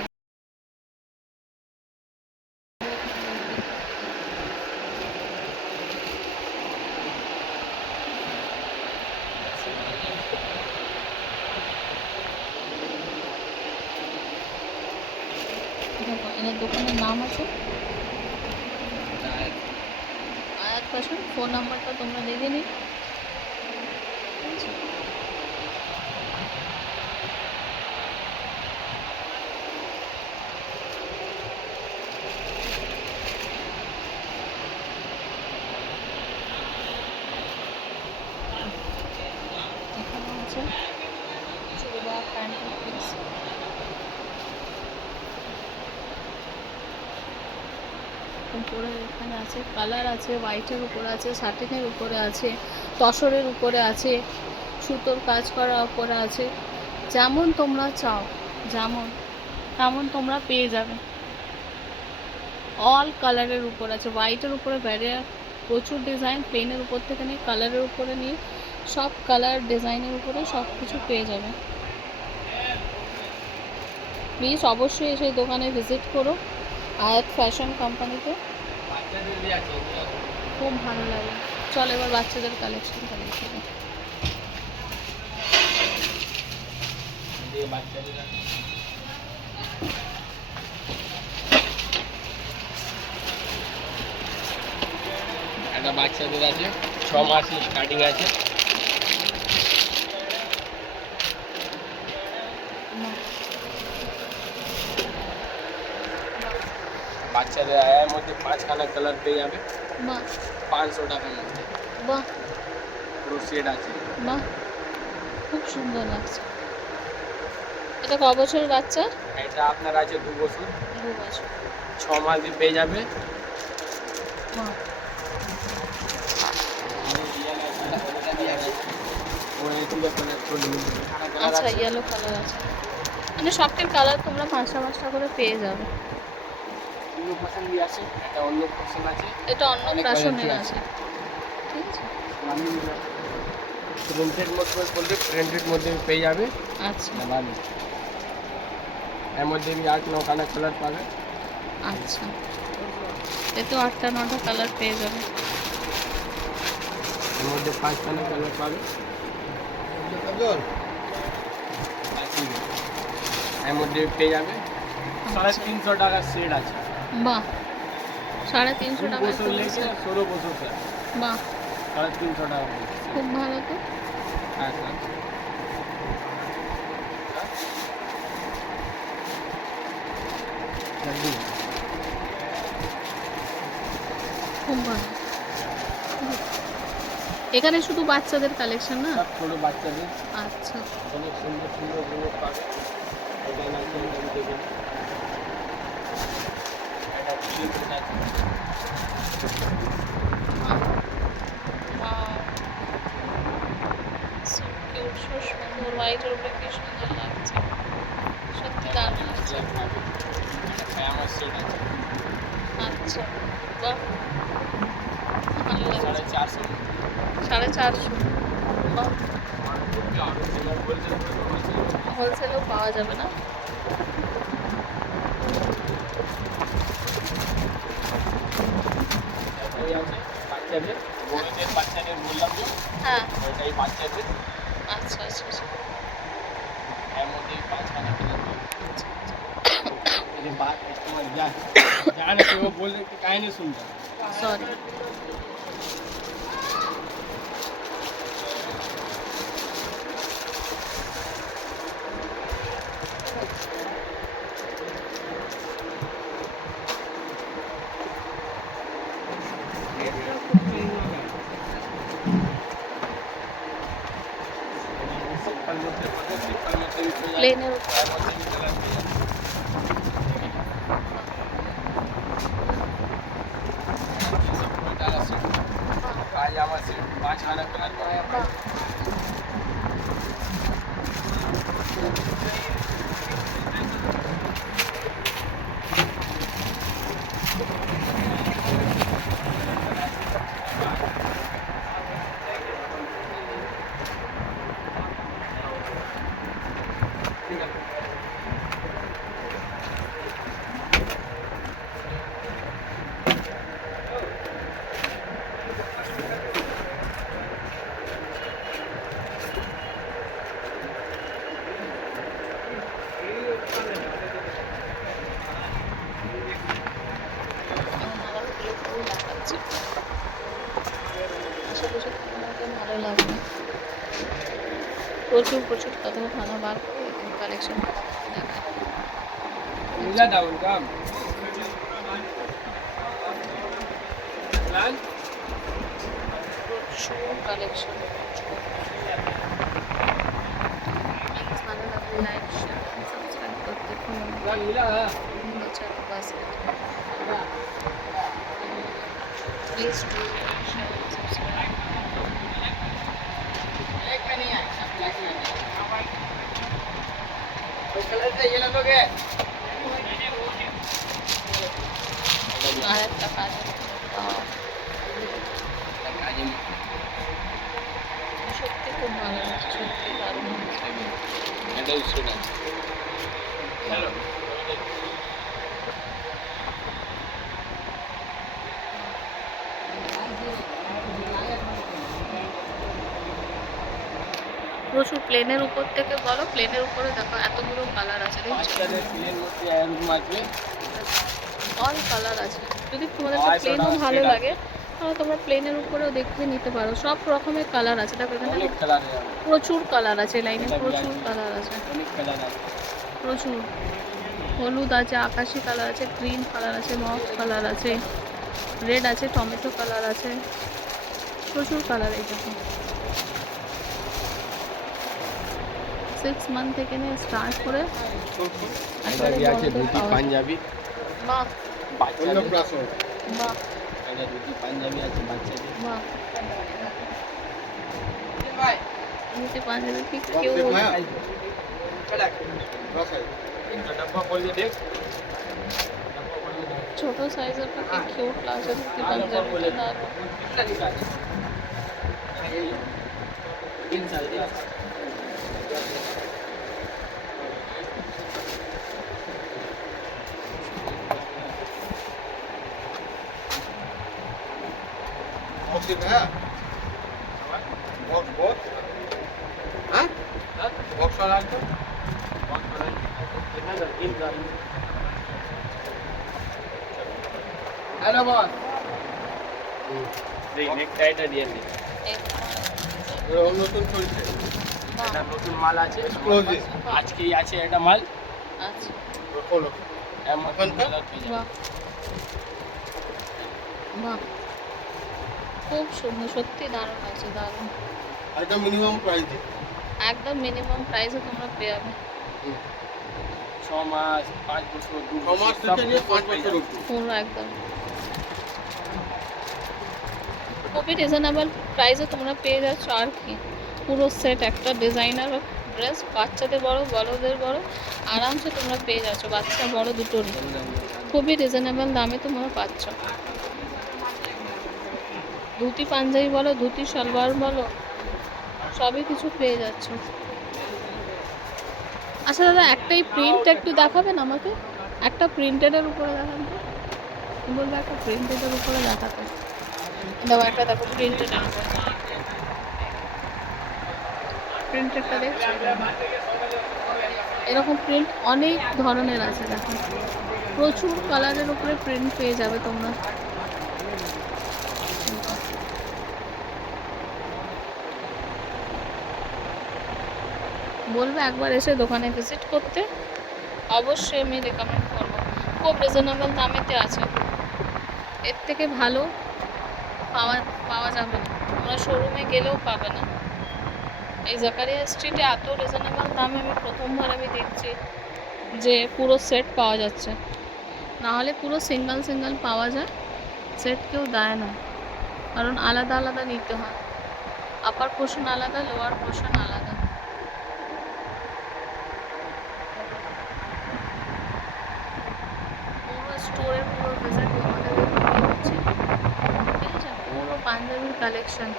দেখো এনার দোকানের নাম আছে আয়াত ফ্যাশন, ফোন নাম্বারটা তোমরা দেখে নিই। এরকম করে এখানে আছে, কালার আছে, হোয়াইটের উপরে আছে, সাটিনের উপরে আছে, তসরের উপরে আছে, সুতোর কাজ করা উপরে আছে। যেমন তোমরা চাও, যেমন তেমন তোমরা পেয়ে যাবে। অল কালারের উপর আছে, হোয়াইটের উপরে প্রচুর ডিজাইন, প্লেনের উপর থেকে নিয়ে কালারের উপরে নিয়ে সব কালার ডিজাইনের উপরে সব কিছু পেয়ে যাবে। প্লিজ অবশ্যই এসে দোকানে ভিজিট করো, আয়াত ফ্যাশন কোম্পানিতে। বাচ্চাদের দিয়ে আছে এগুলো। খুব ভালো লাগে। চল এবার বাচ্চাদের কালেকশন দেখো। দিয়ে বাচ্চাদের আছে। একটা বাচ্চাদের আছে 6 মাস স্টার্টিং আছে। বাচ্চাদের আয়ার মধ্যে 5খানা কালার পেয়ে যাবে বাহ 500 টাকার মধ্যে। বাহ পুরো সেট আছে। বাহ, খুব সুন্দর লাগছে। এটা ক বছরের বাচ্চা? এটা আপনার আছে 2 বছর, 2 বছর। 6 মাস দিয়ে পেয়ে যাবে। বাহ আচ্ছা, ইয়েলো কালার আছে, মানে সবটির কালার তোমরা 5টা করে পেয়ে যাবে। এটা অন্য পোর্শন আছে। এটা অন্য প্রাশনের আছে, ঠিক আছে। প্রিন্টেড মধ্যে বলতে প্রিন্টেড মধ্যে পেয়ে যাবে। আচ্ছা ভালো, এর মধ্যে भी 8-9খানা কালার পাবে। আচ্ছা, এতে 8টা-9টা কালার পেয়ে যাবে। এর মধ্যে 5খানা কালার পাবে। এর মধ্যে পেয়ে যাবে 350 টাকার সেট আছে। বাহ 350 টাকা। 2 বছর লেগে 16 বছর তক। বাহ 350 টাকা। খুব ভালো তো। হ্যাঁ স্যার। খুব ভালো। এখানে শুধু বাচ্চাদের কালেকশন না? সব ছোট বাচ্চাদের আচ্ছা অনেক সুন্দর সুন্দর জিনিস পাবে। এটা না দেখুন, এটা ঠিক আছে। সো কিউট, সো সুন্দর, হোয়াইটের উপরে কি সুন্দর লাগছে, সত্যি দারুণ লাগছে। এটা ফেমাস সেট আছে। আচ্ছা বাহ ভালো লাগছে। 450 450। বাহ হোলসেলেও পাওয়া যাবে না? এটাই আছে বাচ্চাদের, বড়দের বাচ্চাদের বললাম তো, হ্যাঁ ওইটাই বাচ্চাদের। আচ্ছা আচ্ছা আচ্ছা এর মধ্যে 5খানা কালার পাবে। আচ্ছা, আচ্ছা। ये बात कस्टमर जाने के वो बोल रहे कि काहे नहीं सुनता। সরি सिंपल मध्य सिंपल मध्य भी पेয়ে যাবে। প্লেনের উপর। এর মধ্যে भी কালার পেয়ে যাবে। পায়জামা সেট 5খানা কালার পাবে। বাহ ঠিক আছে। নাগালগুলো খুবই দেখাচ্ছে, আশা করছি তোমাদের ভালো লাগবে। প্রচুর প্রচুর কত ভালো বার করে কালেকশন দেখা। मिला था उनका प्लान। প্রচুর কালেকশন। ভালো লাগলে লাইক শেয়ার সাবস্ক্রাইব করতে ভুলো না। प्लान मिला है। Basket. Please do share subscribe. আর একটা কাজ সত্যি খুব ভালো লাগছে, সত্যি দারুণ প্রচুর প্লেনের উপর থেকে বলো, প্লেনের উপরে দেখো এতগুলো কালার আছে, দেখছো অল কালার আছে। যদি তোমাদের প্লেনও ভালো লাগে তাহলে তোমরা প্লেনের উপরেও দেখে নিতে পারো, সব রকমের কালার আছে। দেখো এখানে প্রচুর কালার আছে, লাইনে প্রচুর কালার আছে, প্রচুর। হলুদ আছে, আকাশি কালার আছে, গ্রিন কালার আছে, মফ কালার আছে, রেড আছে, টমেটো কালার আছে, প্রচুর কালার। এই দেখো 6 মান্থ থেকে নিয়ে স্টার্ট করে পাঞ্জাবি বাহ বাহ পাঞ্জাবি আছে বাচ্চাদের। বাহ, ধুতি পাঞ্জাবি ঠিক কেউ डब्बा खोल के देख ছোট সাইজের কি কিউট লাগছে ধুতি পাঞ্জাবিটা, দারুণ। हेलो बॉस देख नेक टाइटा দিয়ে নে এই নতুন চলছে বাহ, এটা নতুন মাল আছে Exclusive. আজকেই আছে এটা মাল আচ্ছা খোলো এমন কালার পেয়ে যাবে বাহ বাহ, খুব সুন্দর, সত্যি দারুণ আছে, দারুণ। এটা মিনিমাম প্রাইস একদম মিনিমাম প্রাইসে তোমরা পেয়ে যাবে, 6 মাস 5 বছর 2 সমাজ থেকে নিয়ে 5 বছর অবধি পুরো একদম খুবই রিজনেবল প্রাইসে তোমরা পেয়ে যাচ্ছ। আর কি পুরো সেট একটা ডিজাইনার ড্রেস, বাচ্চাদের বড় বড়দের বড় আরামসে তোমরা পেয়ে যাচ্ছ, বাচ্চা বড় দুটোরই খুবই রিজনেবল দামে তোমরা পাচ্ছ। ধুতি পাঞ্জাবি বলো, ধুতি সালোয়ার বলো, সবই কিছু পেয়ে যাচ্ছ। আচ্ছা দাদা, একটাই প্রিন্ট একটু দেখাবেন আমাকে, একটা প্রিন্টেডের উপরে দেখান তো, বলবো একটা প্রিন্টেডের উপরে দেখাতে। দাও একটা, দেখো প্রিন্টেডের উপরে, প্রিন্টেডটা দেখছো, এরকম প্রিন্ট অনেক ধরনের আছে। দেখো প্রচুর কালারের উপরে প্রিন্ট পেয়ে যাবে তোমরা। বলবে একবার এসে দোকানে ভিজিট করতে, অবশ্যই আমি রেকমেন্ড করবো। খুব রিজনেবল দামেতে আছে, এর থেকে ভালো পাওয়া পাওয়া যাবে না, তোমরা শোরুমে গেলেও পাবে না। এই জাকারিয়া স্ট্রিটে এত রিজনেবল দামে আমি প্রথমবার দেখছি যে পুরো সেট পাওয়া যাচ্ছে, না হলে পুরো সিঙ্গেল সিঙ্গেল পাওয়া যায়, সেট কেউ দেয় না, কারণ আলাদা আলাদা নিতে হয়, আপার পোর্শন আলাদা, লোয়ার পোর্শন আলাদা। পুরো স্টোরের পুরো ভিজিট তোমাদের হচ্ছে, ঠিক আছে, পুরো পাঞ্জাবির কালেকশন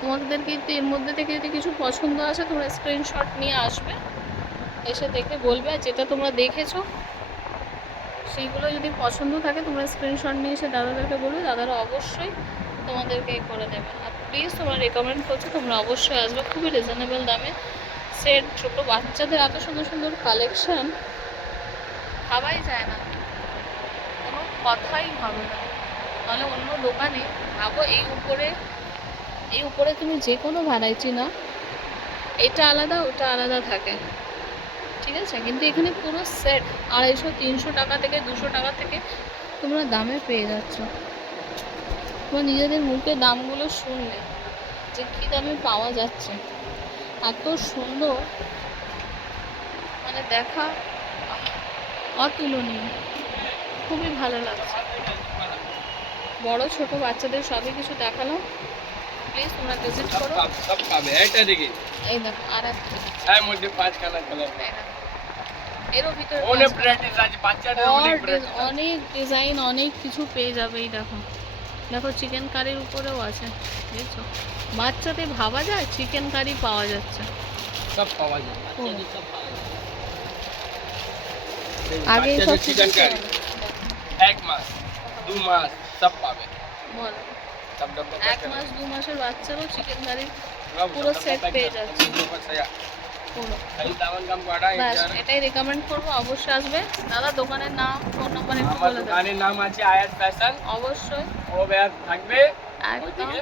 তোমাদেরকে। এর মধ্যে থেকে যদি কিছু পছন্দ আসে তোমরা স্ক্রিনশট নিয়ে আসবে, এসে দেখে বলবে, আর যেটা তোমরা দেখেছো সেইগুলো যদি পছন্দ থাকে তোমরা স্ক্রিনশট নিয়ে এসে দাদাদেরকে বলবে, দাদারা অবশ্যই তোমাদেরকে করে দেবে। আর প্লিজ তোমরা রেকমেন্ড করছো, তোমরা অবশ্যই আসবে, খুবই রিজনেবল দামে সেট। ছোটো বাচ্চাদের এত সুন্দর সুন্দর কালেকশন ভাবাই যায় না, কোনো কথাই হবে না। তাহলে অন্য দোকানে ভাবো এই উপরে তুমি যে কোনো ভ্যারাইটি না, এটা আলাদা ওটা আলাদা থাকে, ঠিক আছে, কিন্তু এখানে পুরো সেট 250-300 টাকা থেকে 200 টাকা থেকে তোমরা দামে পেয়ে যাচ্ছ। তোমরা নিজেদের মুখে দামগুলো শুনলে যে কী দামে পাওয়া যাচ্ছে, এত সুন্দর, মানে দেখা অতুলনীয়, খুবই ভালো লাগছে। বড় ছোট বাচ্চাদের সবই কিছু দেখালাম। প্লিজ তোমরা ভিজিট করো। সব পাবে। এইটা দেখি, এই দেখো আর একটা, এর মধ্যে 5 কালার কালার এই দেখো। এরও ভিতরে অনেক ভ্যারাইটিস আছে, বাচ্চাদের অনেক ভ্যারাইটিস আছে। অনেক ডিজাইন অনেক কিছু পেয়ে যাবে। এই দেখো, দেখো চিকেন কারির উপরেও আছে, বুঝছো? বাচ্চাদের ভাবা যায় চিকেন কারি পাওয়া যাচ্ছে। সব পাওয়া যায়। আগে বাচ্চাদের সব চিকেন কারি 1 মাস 2 মাস সব পাবে। বলো, সব ডব্বা 1 মাস 2 মাসের বাচ্চারও চিকেন কারি সব পুরো ডব্বা সেট প্যাক পেয়ে আছে। যাচ্ছে পুরো। খালি দামান কাম করা ব্যাস এটার। এটাই রেকমেন্ড করবো, অবশ্যই আসবে। দাদা দোকানের নাম ফোন নাম্বার একটু আমার বলে দেন। দোকানের নাম আছে আয়াত ফ্যাশন, অবশ্যই ও ব্যাগ থাকবে একদম ওইদিকে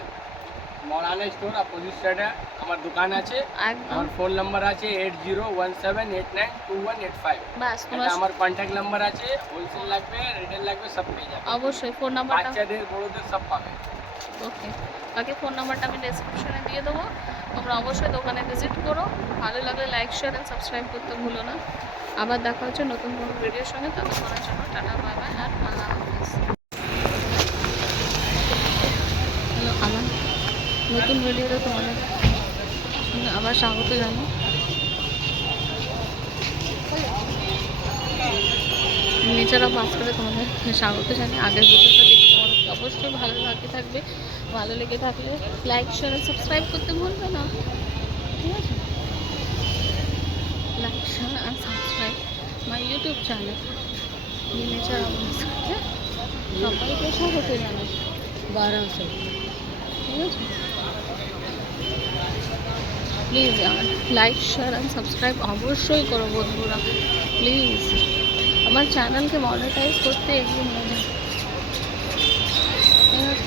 মৌলানা স্টোর অপোজিট সাইডে আমার দোকান আছে। একদম। আমার ফোন নাম্বার আছে 8017892185। ব্যাস এটা তোমরা আমার কন্ট্যাক্ট নাম্বার আছে। হোলসেল লাগবে, রিটেল লাগবে, সব পেয়ে যাবে। অবশ্যই ফোন নাম্বারটা, বাচ্চাদের বড়দের সব পাবে। ওকে, বাকি ফোন নাম্বারটা আমি ডেসক্রিপশনে দিয়ে দেবো। তোমরা অবশ্যই দোকানে ভিজিট করো। ভালো লাগলে লাইক শেয়ার অ্যান্ড সাবস্ক্রাইব করতে ভুলো না। আবার দেখা হচ্ছে নতুন কোনো ভিডিওর সঙ্গে। ততক্ষণের জন্য টাটা, বাই বাই, আর আল্লাহ হাফিজ। হ্যালো, আমার নতুন ভিডিওতে তোমাদের সঙ্গে আবার স্বাগত জানাই। নেচার অফ বাস্কেটে তোমাদের স্বাগত জানাই। আগের ভিডিওটা দেখে তোমাদের অবশ্যই ভালো লাগে থাকবে। ভালো লেগে থাকলে লাইক শেয়ার সাবস্ক্রাইব করতে ভুলবে না, ঠিক আছে? Like share and subscribe my YouTube channel nature of বাস্কেটে সবাইকে স্বাগত জানাই। 1200, ঠিক আছে? Please like share and subscribe অবশ্যই করো বন্ধুরা, প্লিজ। আমার চ্যানেলকে মনিটাইজ করতে এগিয়ে নিয়ে যাও, ঠিক আছে?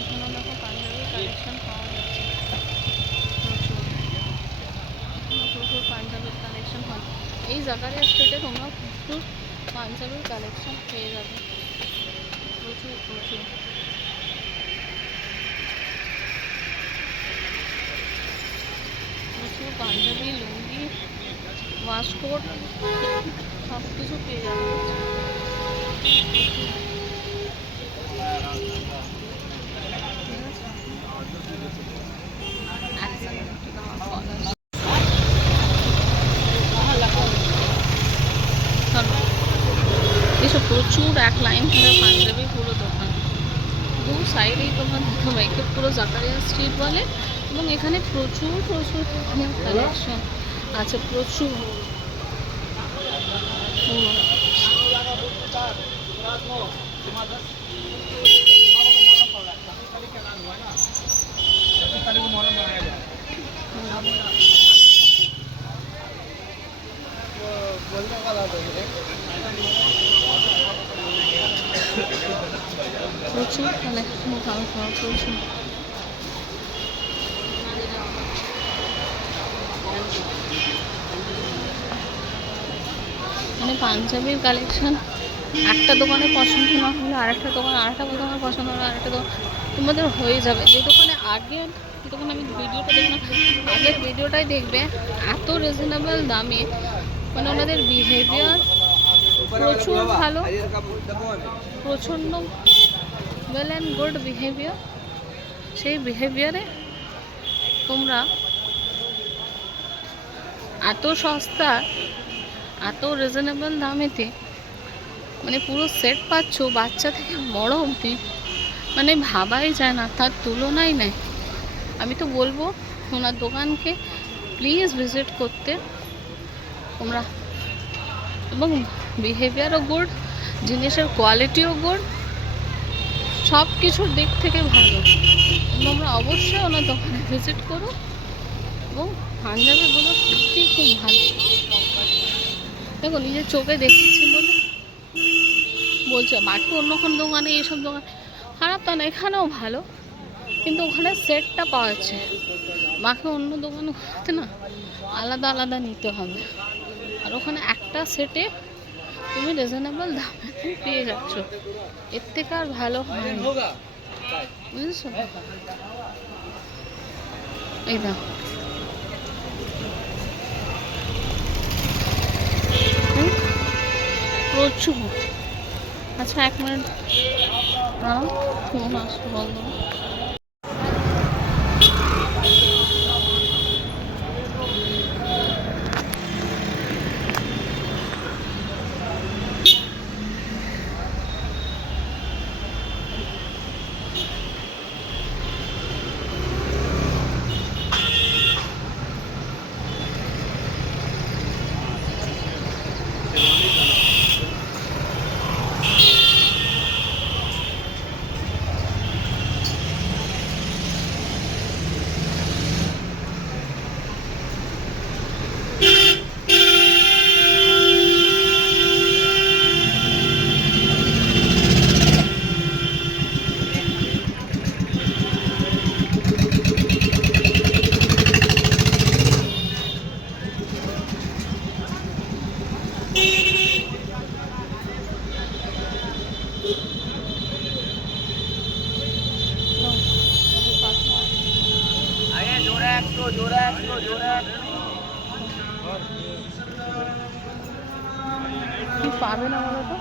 এখানে দেখো পাঞ্জাবি কালেকশন পাওয়া যাচ্ছে প্রচুর। এখানে প্রচুর পাঞ্জাবির কালেকশন হয়। এই জাকারিয়া স্ট্রিটে তোমরা প্রচুর পাঞ্জাবির কালেকশন পেয়ে যাবে, প্রচুর প্রচুর। প্রচুর পাঞ্জাবি, লুঙ্গি, ওয়াশকোট সব কিছু পেয়ে যাবে। এসব প্রচুর এক লাইন ধরে পাঞ্জাবি পুরো দোকান, দু সাইডেই তোমার দেখো পুরো জাকারিয়া স্ট্রিট বলে। এবং এখানে প্রচুর প্রচুর কালেকশন আছে, প্রচুর পুরো। প্রচুর কালেকশন পাওয়া প্রচুর। মানে পাঞ্জাবির কালেকশন একটা দোকানে পছন্দ না হলে আরেকটা দোকান, আরেকটা দোকানে পছন্দ হলে আরেকটা দোকান তোমাদের হয়ে যাবে। যে দোকানে আগের দোকানে আমি ভিডিওটা দেখলাম, আগের ভিডিওটাই দেখবে, এত রিজনেবল দামে, মানে ওনাদের বিহেভিয়ার প্রচুর ভালো, প্রচণ্ড ওয়েল অ্যান্ড গুড বিহেভিয়ার। সেই বিহেভিয়ারে তোমরা এত সস্তা, এত রিজনেবল দামেতে মানে পুরো সেট পাচ্ছ, বাচ্চা থেকে বড় অবধি, মানে ভাবাই যায় না, তার তুলনাই নেই। আমি তো বলবো ওনার দোকানকে প্লিজ ভিজিট করতে তোমরা। এবং বিহেভিয়ারও গুড, জিনিসের কোয়ালিটিও গুড, সব কিছুর দিক থেকে ভালো। তোমরা অবশ্যই ওনার দোকানে ভিজিট করো। এবং পাঞ্জাবিগুলো সত্যিই খুব ভালো। দেখো নিজের চোখে দেখেছি বলে বলছে, বাকি অন্য কোনো দোকানে এইসব দোকান খারাপ তা না, এখানেও ভালো, কিন্তু ওখানে সেটটা পাওয়া যাচ্ছে। বাকি অন্য দোকানে করতে না আলাদা আলাদা নিতে হবে, আর ওখানে একটা সেটে তুমি রিজনেবল দামে পেয়ে যাচ্ছ, এর থেকে আর ভালো হয় না, বুঝেছো? এই দাও, প্রচুর। আচ্ছা 1 মিনিট দাঁড়াও, ফোন আসছে বন্ধ। কি পাবে না বলো তো,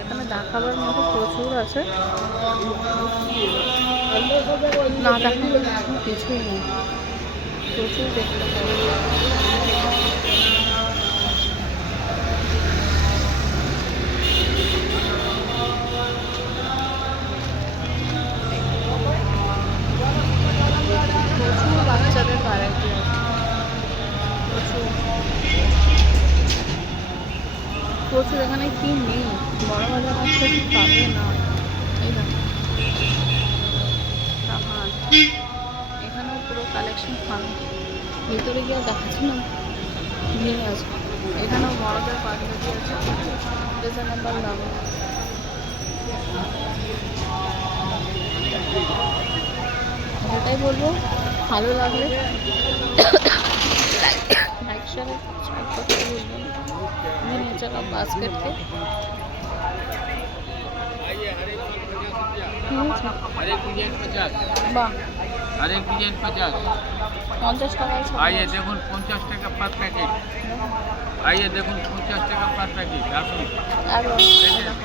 এখানে দেখাবার মতো প্রচুর আছে, না দেখাবার কিছুই নেই, প্রচুর দেখতে পাবে। প্রচুর বাচ্চাদের ভ্যারাইটি আছে, প্রচুর প্রচুর। এখানে কি নেই, বড় বাজার আছে কি পাবে না। এই না সামান, এখানেও পুরো কালেকশন পাবে, ভিতরে গিয়ে দেখাচ্ছি না, নিয়ে আসবো। এখানেও বড়দের পাঞ্জাবি আছে রিজনেবল দামে। এটাই বলবো, ভালো লাগলে लाइक शेयर सब्सक्राइब करते भूलবেন না। আমি নিয়ে চলো বাস্কেট কে, हर एक डिजाइन 50, বাহ हर एक डिजाइन 50। 50 টাকায় সব। आइए देखুন 50 টাকা पर पैकेट, आइए देखুন 50 টাকা पर पैकेट। আসুন একদম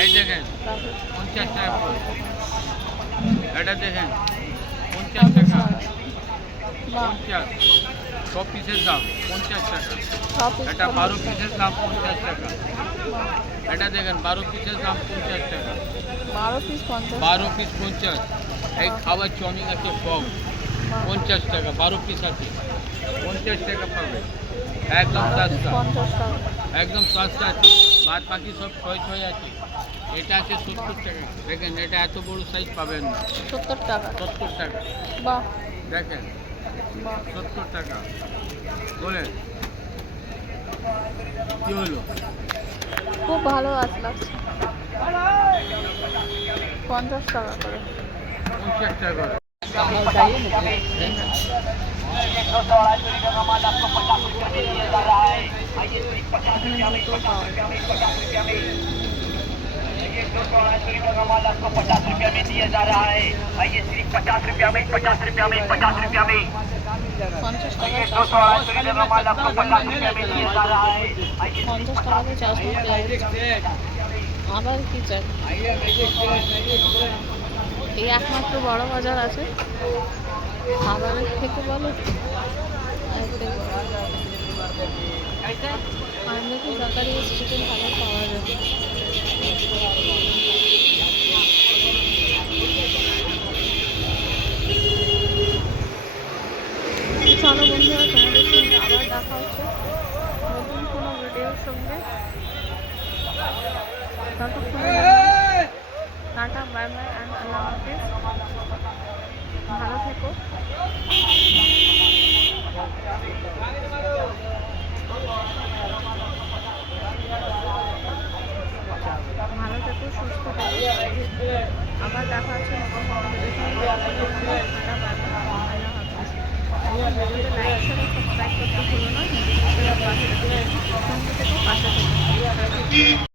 এই দেখেন 50 টাকা করে, এটা দেখেন 50 টাকা, বাহ 50 সব পিসের দাম 50 টাকা। সব পিস এটা 12 পিসের দাম 50 টাকা। এটা দেখেন 12 পিসের দাম 50 টাকা, 12 পিস 50, 12 পিস 50। এই খাবার চাউমিন আছে সব 50 টাকা, 12 পিস আছে 50 টাকা পাবে, একদম সস্তা, 50 টাকা। একদম সস্তা আছে। বাদ বাকি সব 6 আছে। এটা আছে 70 টাকা, দেখেন এটা এত বড় সাইজ পাবেন না, 70 টাকা, 70 টাকা। বাহ দেখেন বাহ 70 টাকা। বলেন কি হলো? খুব ভালো আছে, লাগছে 50 টাকা করে। 50 টাকা করে। এখানে জুতো পাওয়া যায়। 50 रुपया में दिया जा रहा है। आइए सिर्फ 50 रुपया में, 50 रुपया में, 50 रुपया में। 50 টাকায় 280 रुपये का माल आपको 50 रुपया में दिया जा रहा है। 50 টাকাতে চাষবো প্লাউজ, আবার কি চাই? এই একমাত্র বড় বাজার আছে খাবারের থেকে, বলো আর থেকে আর দেখি জাকারিয়া স্ট্রিটে ভালো পাওয়া যাবে। চলো বন্ধুরা, তোমাদের সঙ্গে আবার দেখা হচ্ছে নতুন কোনো ভিডিওর সঙ্গে। ততক্ষণে টাটা, বাই বাই অ্যান্ড আল্লাহ হাফিজ, ভালো থেকো। ভালো থেকো, সুস্থ থেকো, আবার দেখা হচ্ছে নতুন কোনো ভিডিওর সঙ্গে। Tata, bye bye. নিজেদের